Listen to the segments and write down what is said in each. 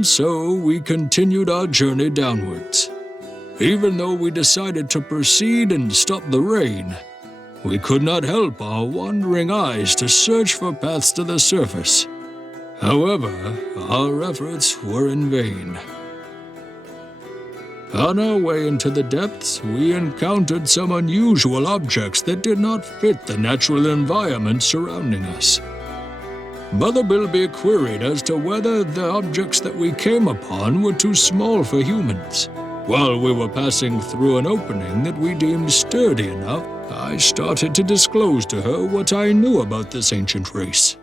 And so we continued our journey downwards. Even though we decided to proceed and stop the rain, we could not help our wandering eyes to search for paths to the surface. However, our efforts were in vain. On our way into the depths, we encountered some unusual objects that did not fit the natural environment surrounding us. Mother Bilby queried as to whether the objects that we came upon were too small for humans. While we were passing through an opening that we deemed sturdy enough, I started to disclose to her what I knew about this ancient race.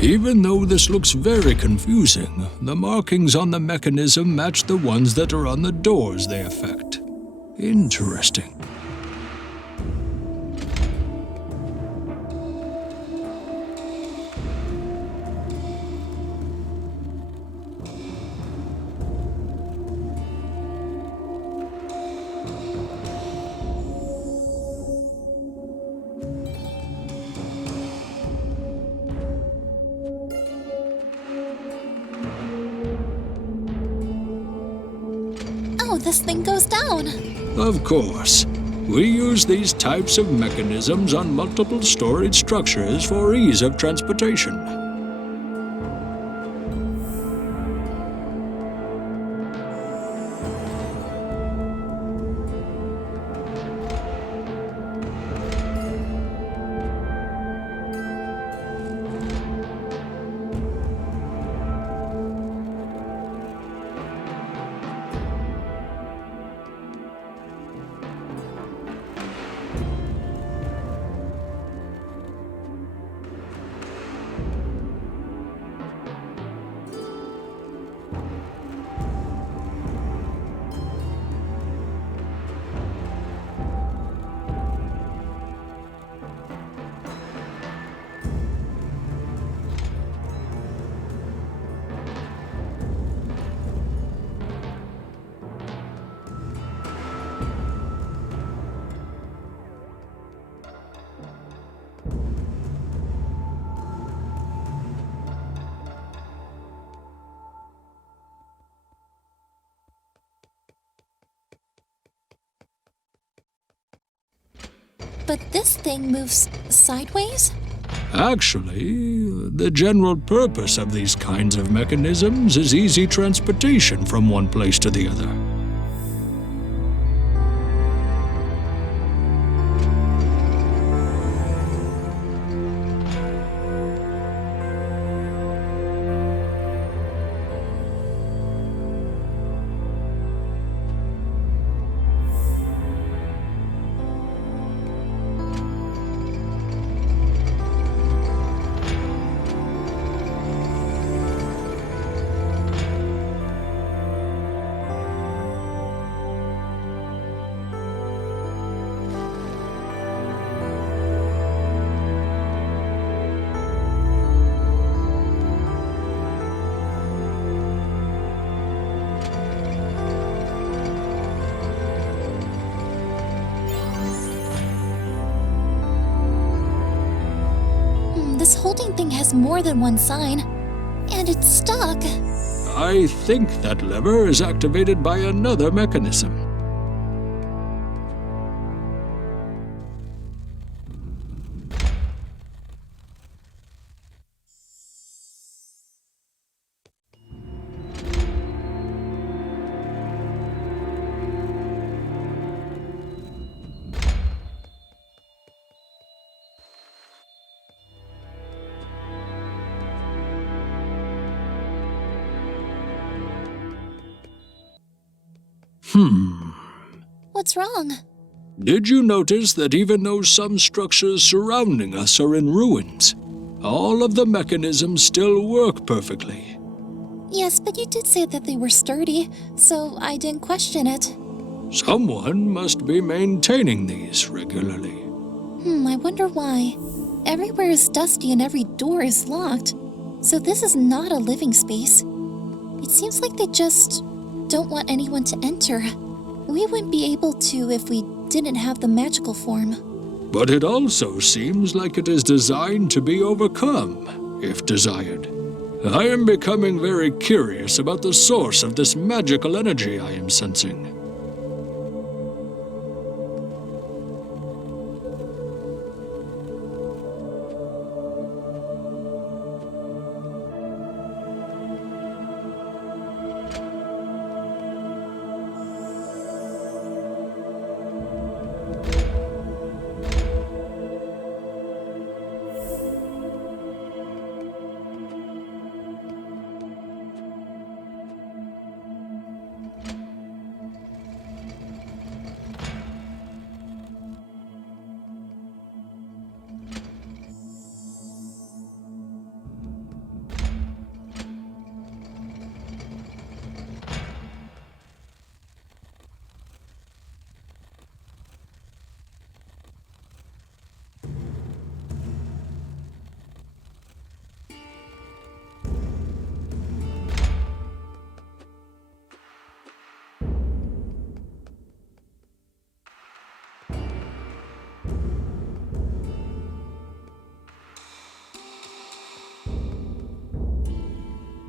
Even though this looks very confusing, the markings on the mechanism match the ones that are on the doors they affect. Interesting. This thing goes down. Of course. We use these types of mechanisms on multiple storage structures for ease of transportation. But this thing moves sideways? Actually, the general purpose of these kinds of mechanisms is easy transportation from one place to the other. This holding thing has more than one sign, and it's stuck. I think that lever is activated by another mechanism. What's wrong? Did you notice that even though some structures surrounding us are in ruins, all of the mechanisms still work perfectly? Yes, but you did say that they were sturdy, so I didn't question it. Someone must be maintaining these regularly. I wonder why. Everywhere is dusty and every door is locked, so this is not a living space. It seems like they just don't want anyone to enter. We wouldn't be able to if we didn't have the magical form. But it also seems like it is designed to be overcome, if desired. I am becoming very curious about the source of this magical energy I am sensing.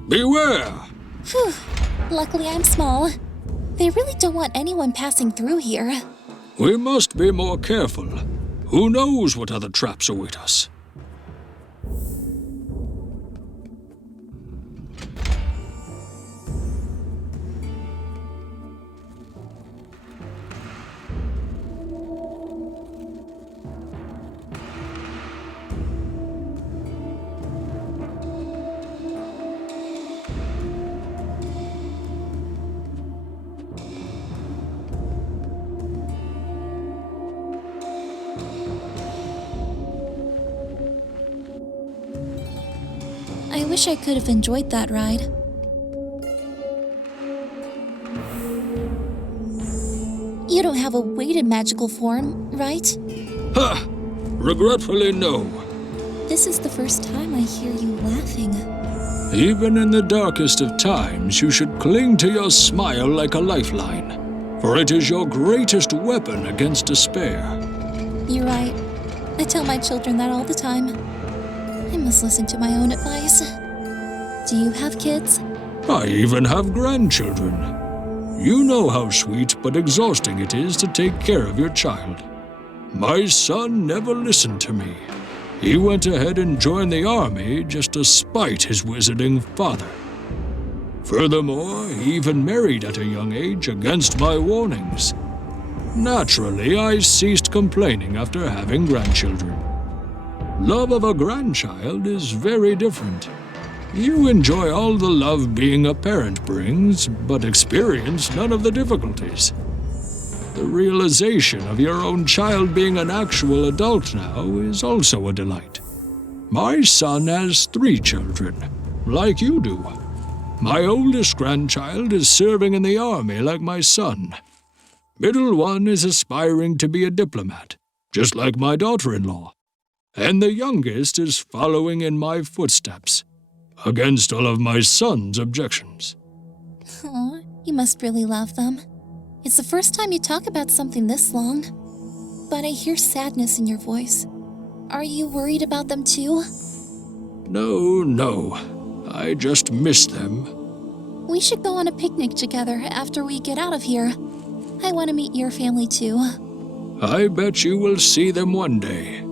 Beware! Phew. Luckily I'm small. They really don't want anyone passing through here. We must be more careful. Who knows what other traps await us? I wish I could have enjoyed that ride. You don't have a weighted magical form, right? Ha! Regretfully, no. This is the first time I hear you laughing. Even in the darkest of times, you should cling to your smile like a lifeline, for it is your greatest weapon against despair. You're right. I tell my children that all the time. I must listen to my own advice. Do you have kids? I even have grandchildren. You know how sweet but exhausting it is to take care of your child. My son never listened to me. He went ahead and joined the army just to spite his wizarding father. Furthermore, he even married at a young age against my warnings. Naturally, I ceased complaining after having grandchildren. Love of a grandchild is very different. You enjoy all the love being a parent brings, but experience none of the difficulties. The realization of your own child being an actual adult now is also a delight. My son has 3 children, like you do. My oldest grandchild is serving in the army like my son. Middle one is aspiring to be a diplomat, just like my daughter-in-law. And the youngest is following in my footsteps, against all of my son's objections. Aw, you must really love them. It's the first time you talk about something this long, but I hear sadness in your voice. Are you worried about them too? No. I just miss them. We should go on a picnic together after we get out of here. I want to meet your family too. I bet you will see them one day.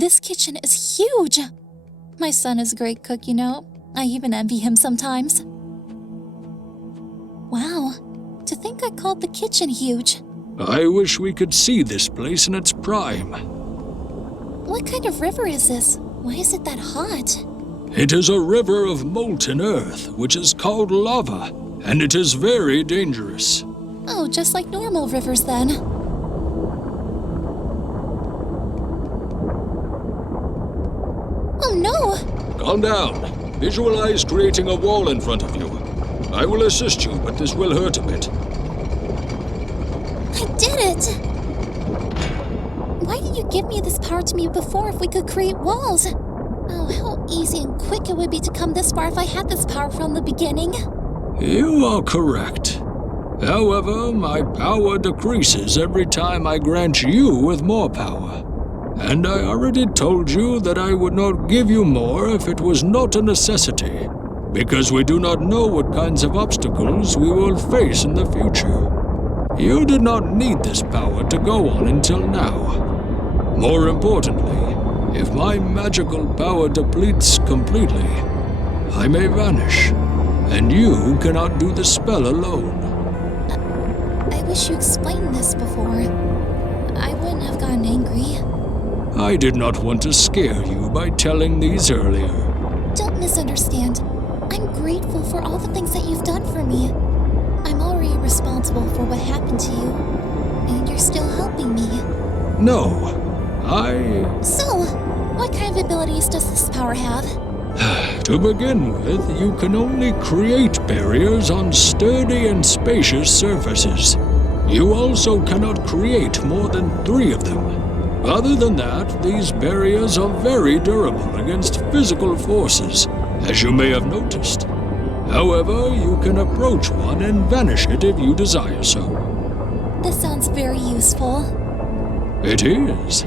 This kitchen is huge! My son is a great cook, you know. I even envy him sometimes. Wow, to think I called the kitchen huge. I wish we could see this place in its prime. What kind of river is this? Why is it that hot? It is a river of molten earth, which is called lava, and it is very dangerous. Oh, just like normal rivers then. Oh no! Calm down. Visualize creating a wall in front of you. I will assist you, but this will hurt a bit. I did it! Why didn't you give me this power to me before if we could create walls? Oh, how easy and quick it would be to come this far if I had this power from the beginning. You are correct. However, my power decreases every time I grant you with more power. And I already told you that I would not give you more if it was not a necessity, because we do not know what kinds of obstacles we will face in the future. You did not need this power to go on until now. More importantly, if my magical power depletes completely, I may vanish, and you cannot do the spell alone. I wish you explained this before. I wouldn't have gotten angry. I did not want to scare you by telling these earlier. Don't misunderstand. I'm grateful for all the things that you've done for me. I'm already responsible for what happened to you, and you're still helping me. No, So, what kind of abilities does this power have? To begin with, you can only create barriers on sturdy and spacious surfaces. You also cannot create more than 3 of them. Other than that, these barriers are very durable against physical forces, as you may have noticed. However, you can approach one and vanish it if you desire so. This sounds very useful. It is.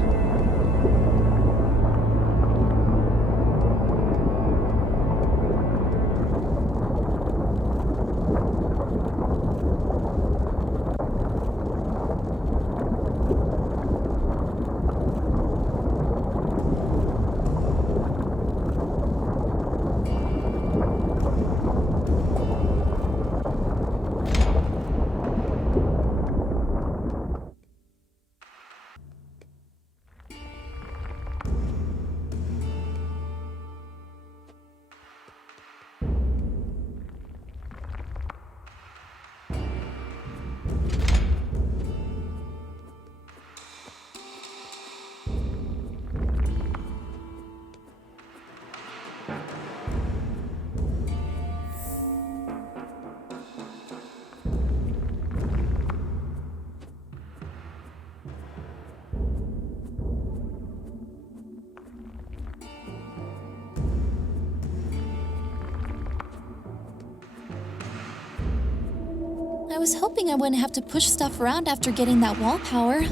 I was hoping I wouldn't have to push stuff around after getting that wall power.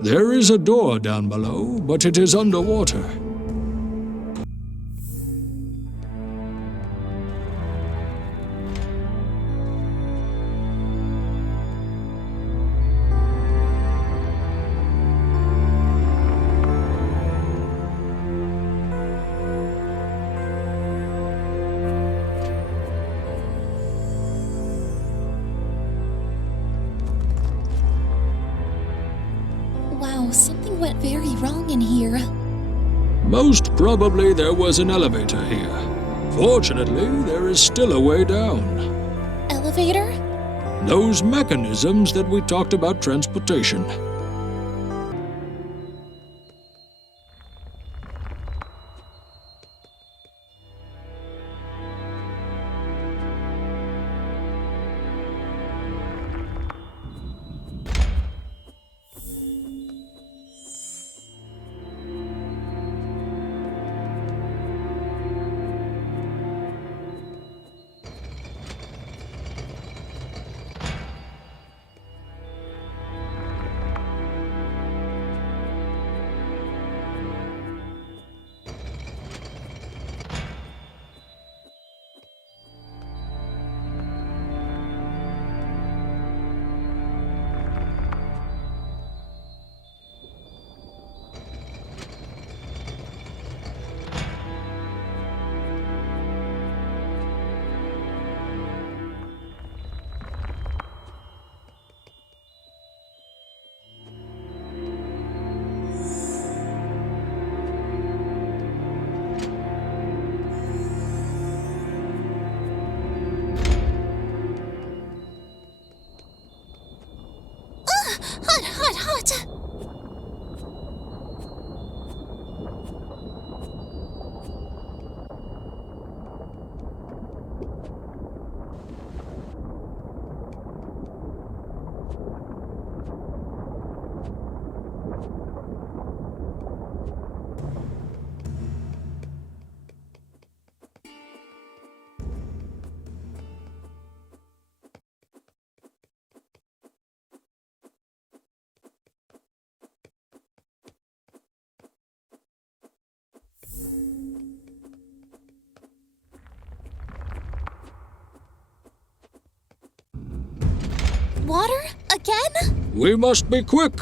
There is a door down below, but it is underwater. Wow, something went very wrong in here. Most probably there was an elevator here. Fortunately, there is still a way down. Elevator? Those mechanisms that we talked about transportation. Water? Again? We must be quick.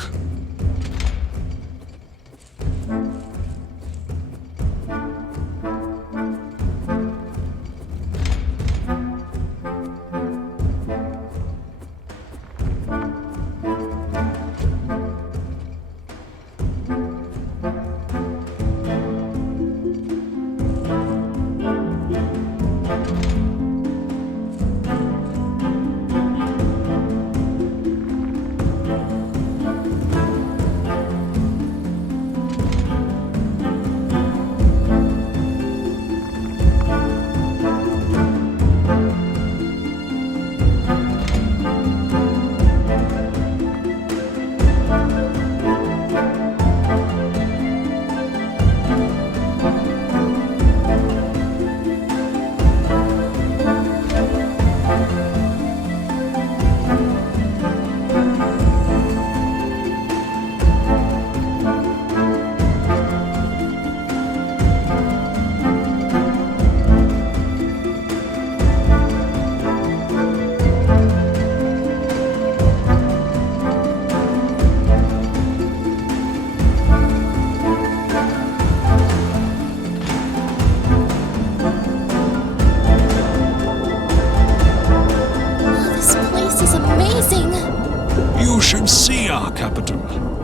You should see our capital.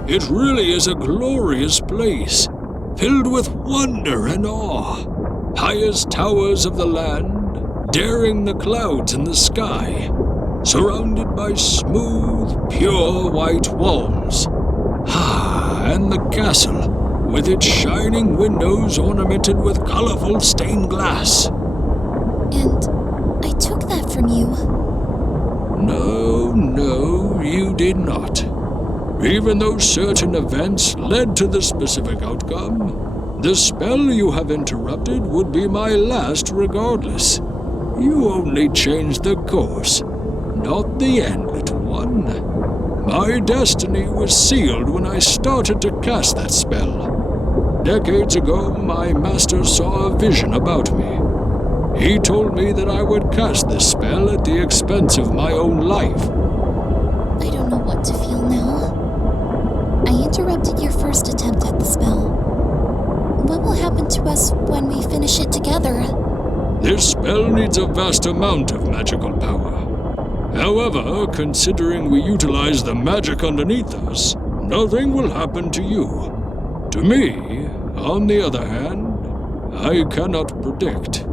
It really is a glorious place, filled with wonder and awe. Highest towers of the land, daring the clouds in the sky, surrounded by smooth, pure white walls. And the castle, with its shining windows ornamented with colorful stained glass. And I took that from you. No, you did not. Even though certain events led to the specific outcome, the spell you have interrupted would be my last regardless. You only changed the course, not the end, little one. My destiny was sealed when I started to cast that spell. Decades ago, my master saw a vision about me. He told me that I would cast this spell at the expense of my own life. I don't know what to feel now. I interrupted your first attempt at the spell. What will happen to us when we finish it together? This spell needs a vast amount of magical power. However, considering we utilize the magic underneath us, nothing will happen to you. To me, on the other hand, I cannot predict.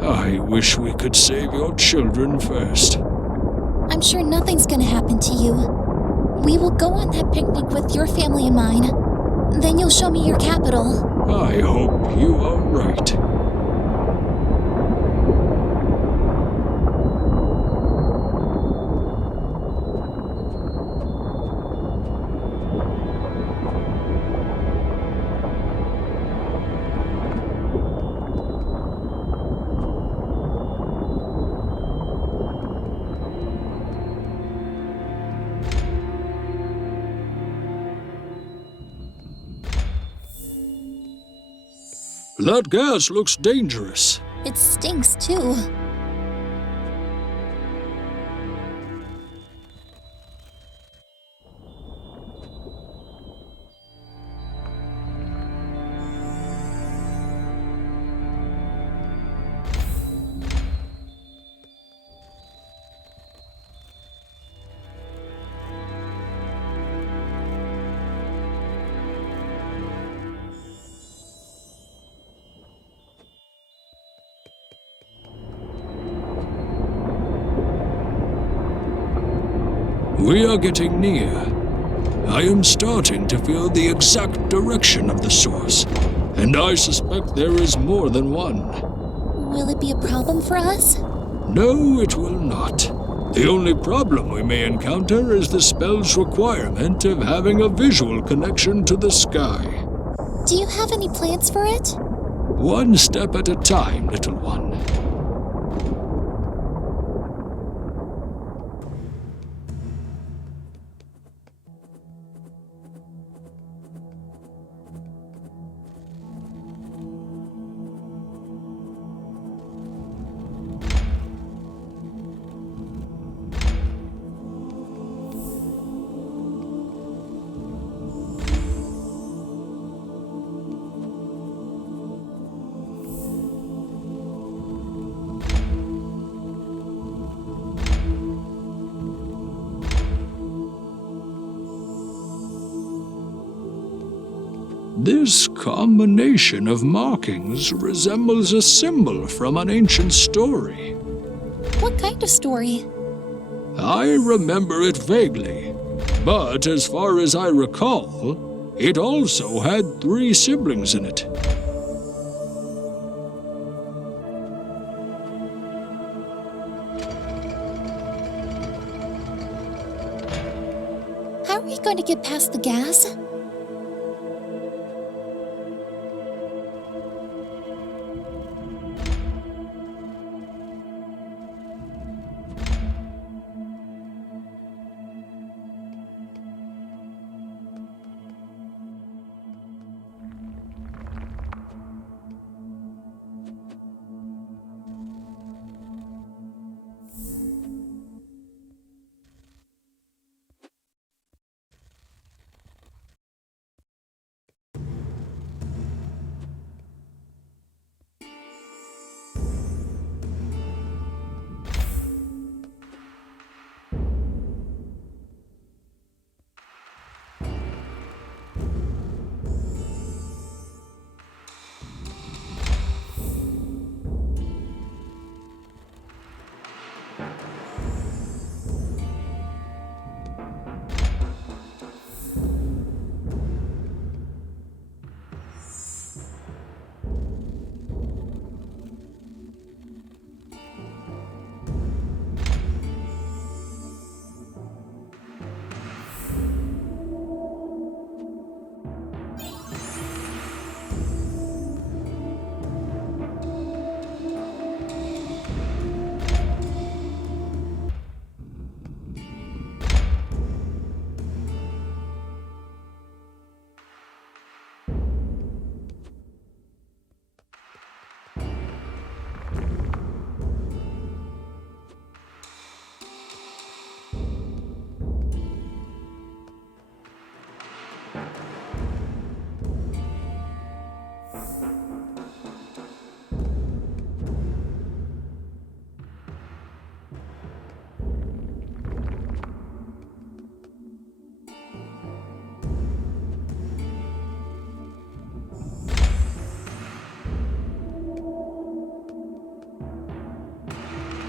I wish we could save your children first. I'm sure nothing's gonna happen to you. We will go on that picnic with your family and mine. Then you'll show me your capital. I hope you are right. That gas looks dangerous. It stinks, too. We are getting near. I am starting to feel the exact direction of the source, and I suspect there is more than one. Will it be a problem for us? No, it will not. The only problem we may encounter is the spell's requirement of having a visual connection to the sky. Do you have any plans for it? One step at a time, little one. This combination of markings resembles a symbol from an ancient story. What kind of story? I remember it vaguely, but as far as I recall, it also had 3 siblings in it. How are we going to get past the gas?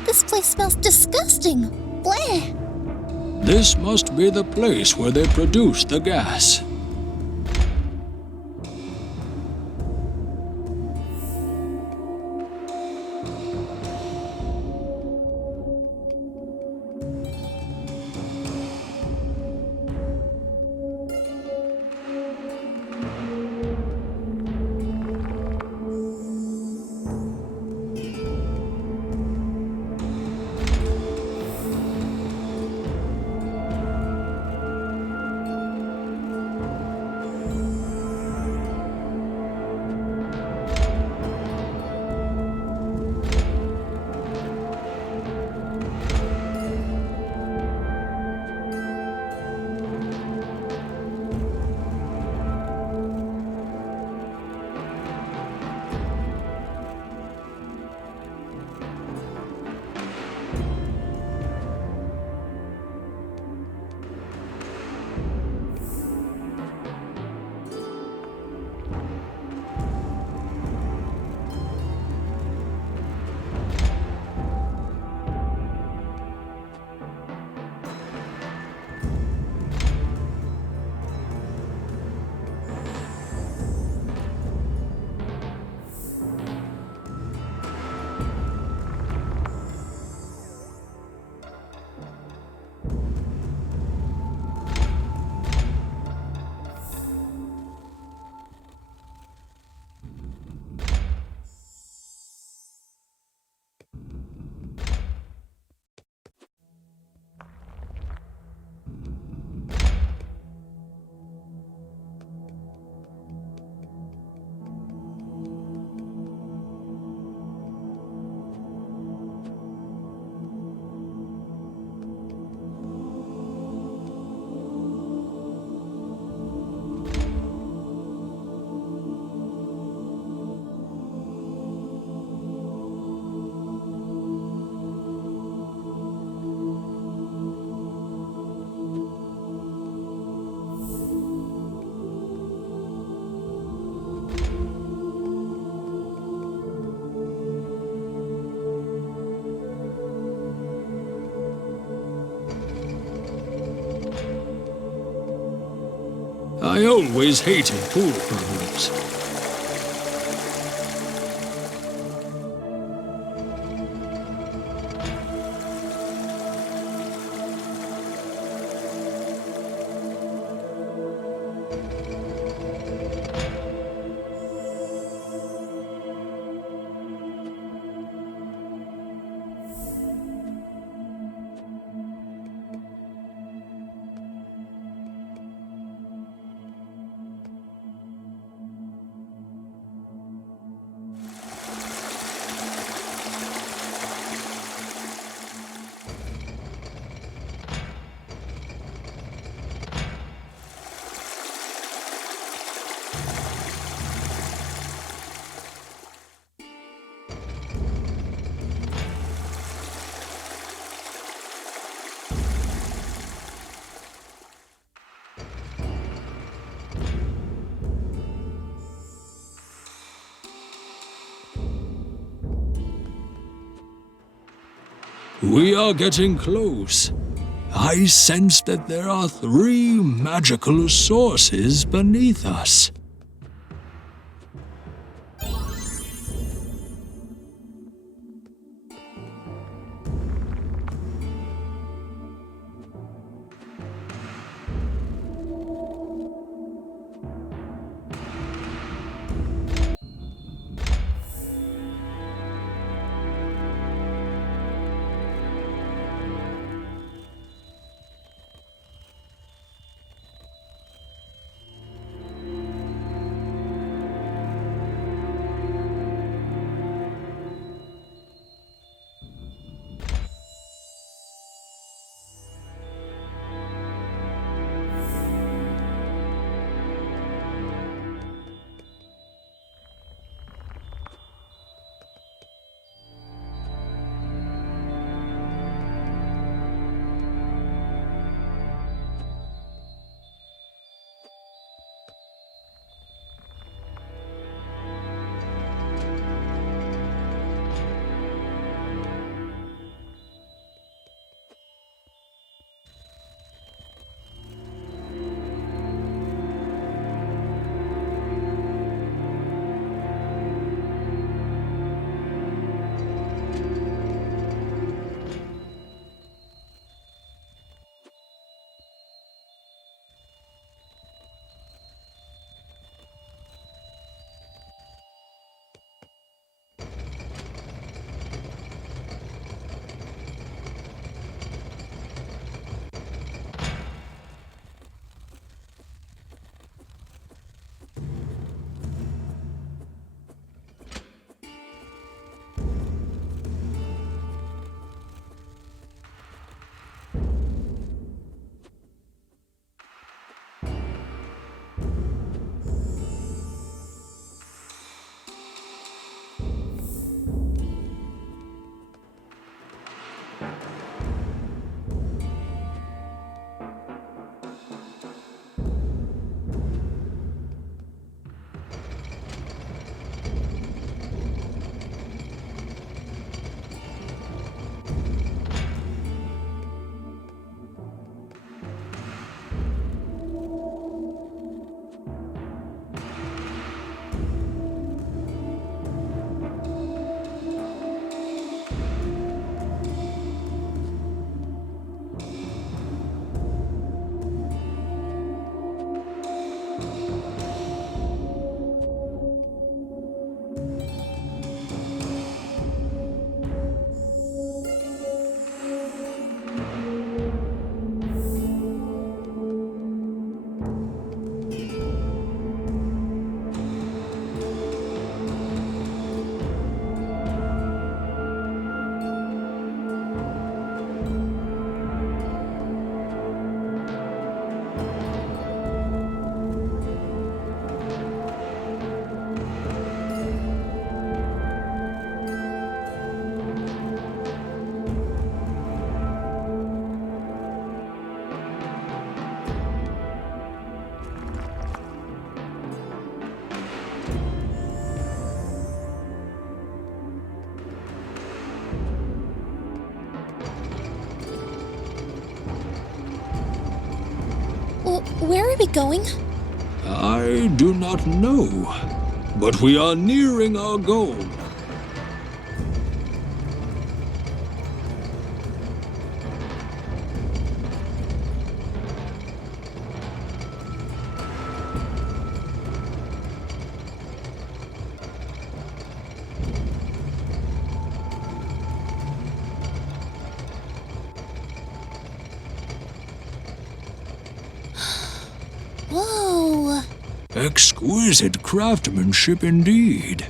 This place smells disgusting. Bleh. This must be the place where they produce the gas. I always hated pool problems. We are getting close. I sense that there are 3 magical sources beneath us. Where are we going? I do not know, but we are nearing our goal. Whoa! Exquisite craftsmanship indeed.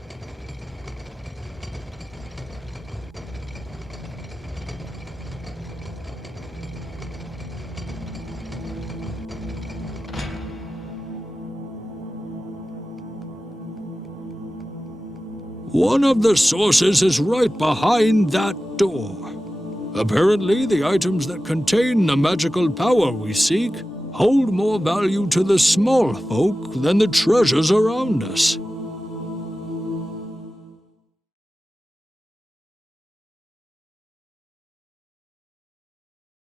One of the sources is right behind that door. Apparently, the items that contain the magical power we seek hold more value to the small folk than the treasures around us.